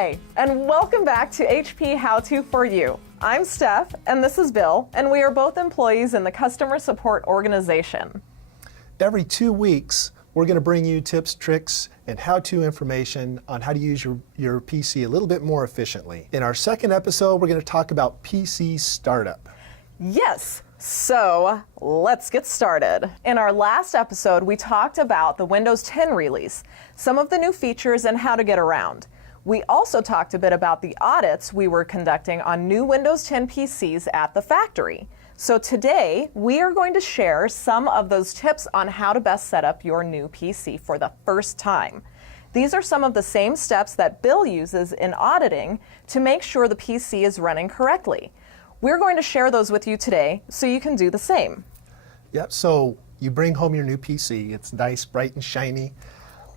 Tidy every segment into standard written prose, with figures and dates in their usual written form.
Hi, and welcome back to HP How To For You. I'm Steph, and this is Bill, and we are both employees in the customer support organization. Every 2 weeks, we're going to bring you tips, tricks, and how-to information on how to use your PC a little bit more efficiently. In our second episode, we're going to talk about PC startup. Yes, so let's get started. In our last episode, we talked about the Windows 10 release, some of the new features, and how to get around. We also talked a bit about the audits we were conducting on new Windows 10 PCs at the factory. So today, we are going to share some of those tips on how to best set up your new PC for the first time. These are some of the same steps that Bill uses in auditing to make sure the PC is running correctly. We're going to share those with you today so you can do the same. Yep, so you bring home your new PC. It's nice, bright, and shiny.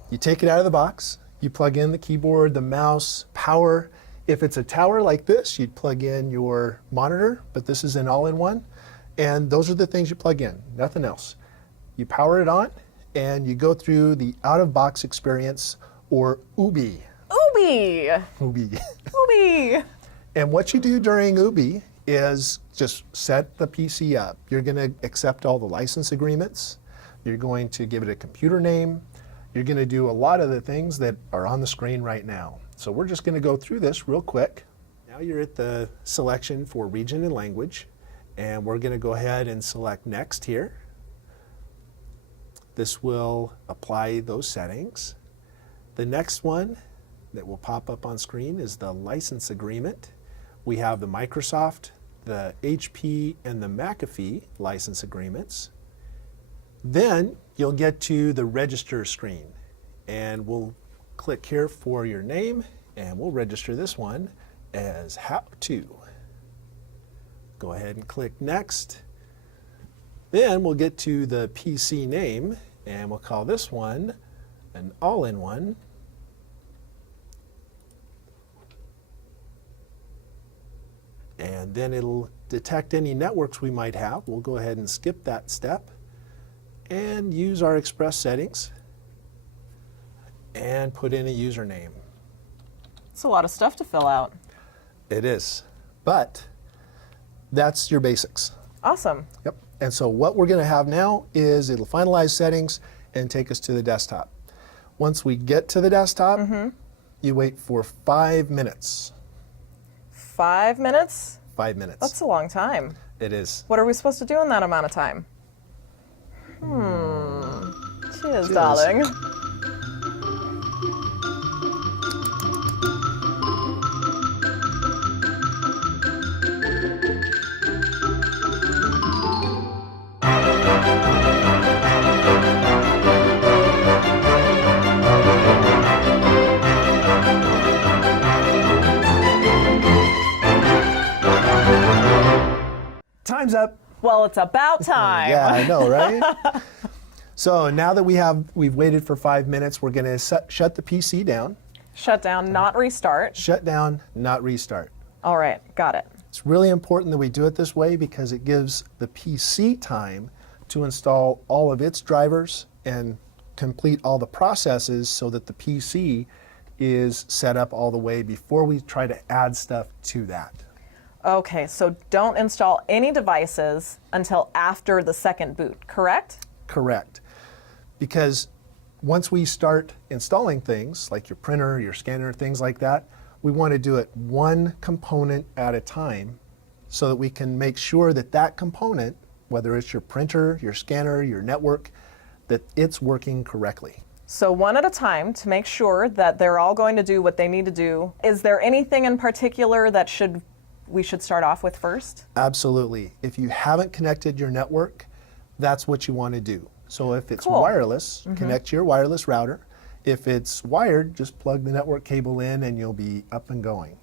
You take it out of the box. You plug in the keyboard, the mouse, power. If it's a tower like this, you'd plug in your monitor, but this is an all-in-one. And those are the things you plug in, nothing else. You power it on, and you go through the out-of-box experience, or UBI. UBI! UBI. UBI! And what you do during UBI is just set the PC up. You're going to accept all the license agreements. You're going to give it a computer name. You're going to do a lot of the things that are on the screen right now. So we're just going to go through this real quick. Now you're at the selection for region and language, and we're going to go ahead and select Next here. This will apply those settings. The next one that will pop up on screen is the license agreement. We have the Microsoft, the HP, and the McAfee license agreements. Then you'll get to the register screen, and we'll click here for your name, and we'll register this one as How To. Go ahead and click Next. Then we'll get to the PC name, and we'll call this one an all-in-one. And then it'll detect any networks we might have. We'll go ahead and skip that step and use our Express settings and put in a username. It's a lot of stuff to fill out. It is, but that's your basics. Awesome. Yep. And so what we're going to have now is it'll finalize settings and take us to the desktop. Once we get to the desktop, you wait for 5 minutes. 5 minutes? 5 minutes. That's a long time. It is. What are we supposed to do in that amount of time? Cheers, Cheers. darling. Time's up. Well, it's about time. Yeah, I know, right? So now that we've waited for 5 minutes, we're going to shut the PC down. Shut down, not restart. Shut down, not restart. All right, got it. It's really important that we do it this way because it gives the PC time to install all of its drivers and complete all the processes so that the PC is set up all the way before we try to add stuff to that. Okay, so don't install any devices until after the second boot, correct? Correct. Because once we start installing things like your printer, your scanner, things like that, we want to do it one component at a time so that we can make sure that that component, whether it's your printer, your scanner, your network, that it's working correctly. So one at a time to make sure that they're all going to do what they need to do. Is there anything in particular that we should start off with first? Absolutely. If you haven't connected your network, that's what you want to do. So if it's Cool. wireless, connect to your wireless router. If it's wired, just plug the network cable in and you'll be up and going.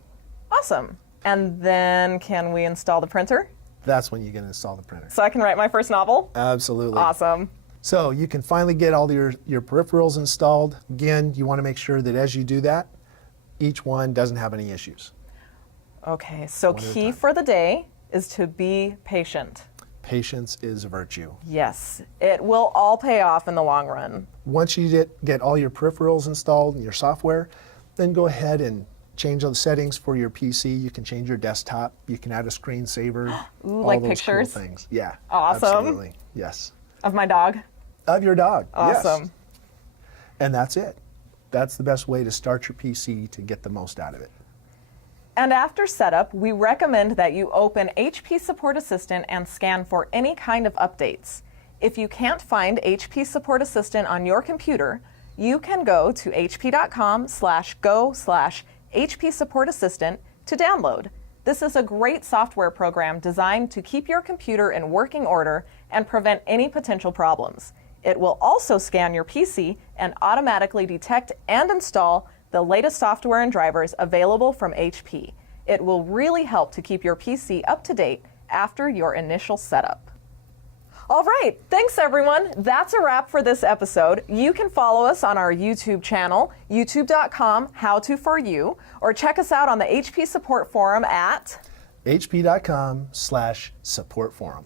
Awesome. And then can we install the printer? That's when you're going to install the printer. So I can write my first novel? Absolutely. Awesome. So you can finally get all your peripherals installed. Again, you want to make sure that as you do that, each one doesn't have any issues. Okay, so One at a key time. for the day is to be patient. Patience is a virtue. Yes, it will all pay off in the long run. Once you get all your peripherals installed and your software, then go ahead and change all the settings for your PC. You can change your desktop. You can add a screensaver. Ooh, all like those pictures? cool things. Yeah. Awesome. Absolutely. Yes. Of my dog? Of your dog. Awesome. Yes. And that's it. That's the best way to start your PC to get the most out of it. And after setup, we recommend that you open HP Support Assistant and scan for any kind of updates. If you can't find HP Support Assistant on your computer, you can go to hp.com/go/HP Support Assistant to download. This is a great software program designed to keep your computer in working order and prevent any potential problems. It will also scan your PC and automatically detect and install the latest software and drivers available from HP. It will really help to keep your PC up to date after your initial setup. All right, thanks everyone. That's a wrap for this episode. You can follow us on our YouTube channel, youtube.com/howto4u, or check us out on the HP Support Forum at hp.com/support forum.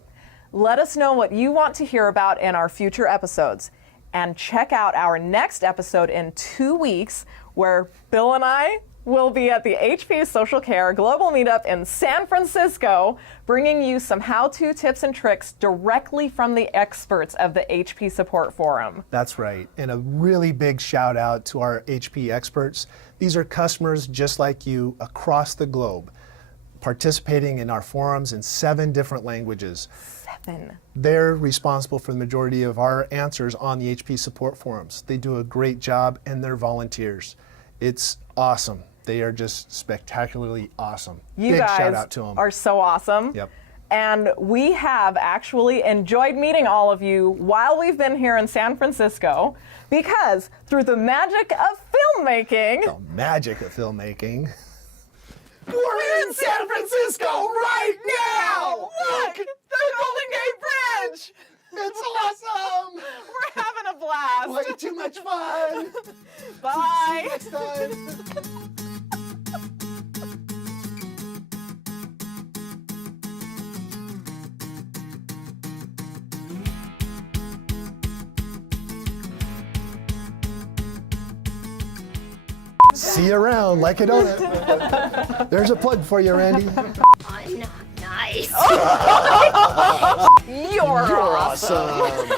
Let us know what you want to hear about in our future episodes. And check out our next episode in 2 weeks, where Bill and I will be at the HP Social Care Global Meetup in San Francisco, bringing you some how-to tips and tricks directly from the experts of the HP Support Forum. That's right. And a really big shout out to our HP experts. These are customers just like you across the globe, participating in our forums in 7 different languages. 7. They're responsible for the majority of our answers on the HP support forums. They do a great job, and they're volunteers. It's awesome. They are just spectacularly awesome. You Big guys shout out to them. are so awesome. Yep. And we have actually enjoyed meeting all of you while we've been here in San Francisco, because through the magic of filmmaking, The magic of filmmaking. We're in San Francisco right now! look, the Golden Gate Bridge! It's awesome! We're having a blast. Way too much fun! Bye. Next time! See you around, like a donut. There's a plug for you, Randy. I'm not nice. You're awesome. Awesome.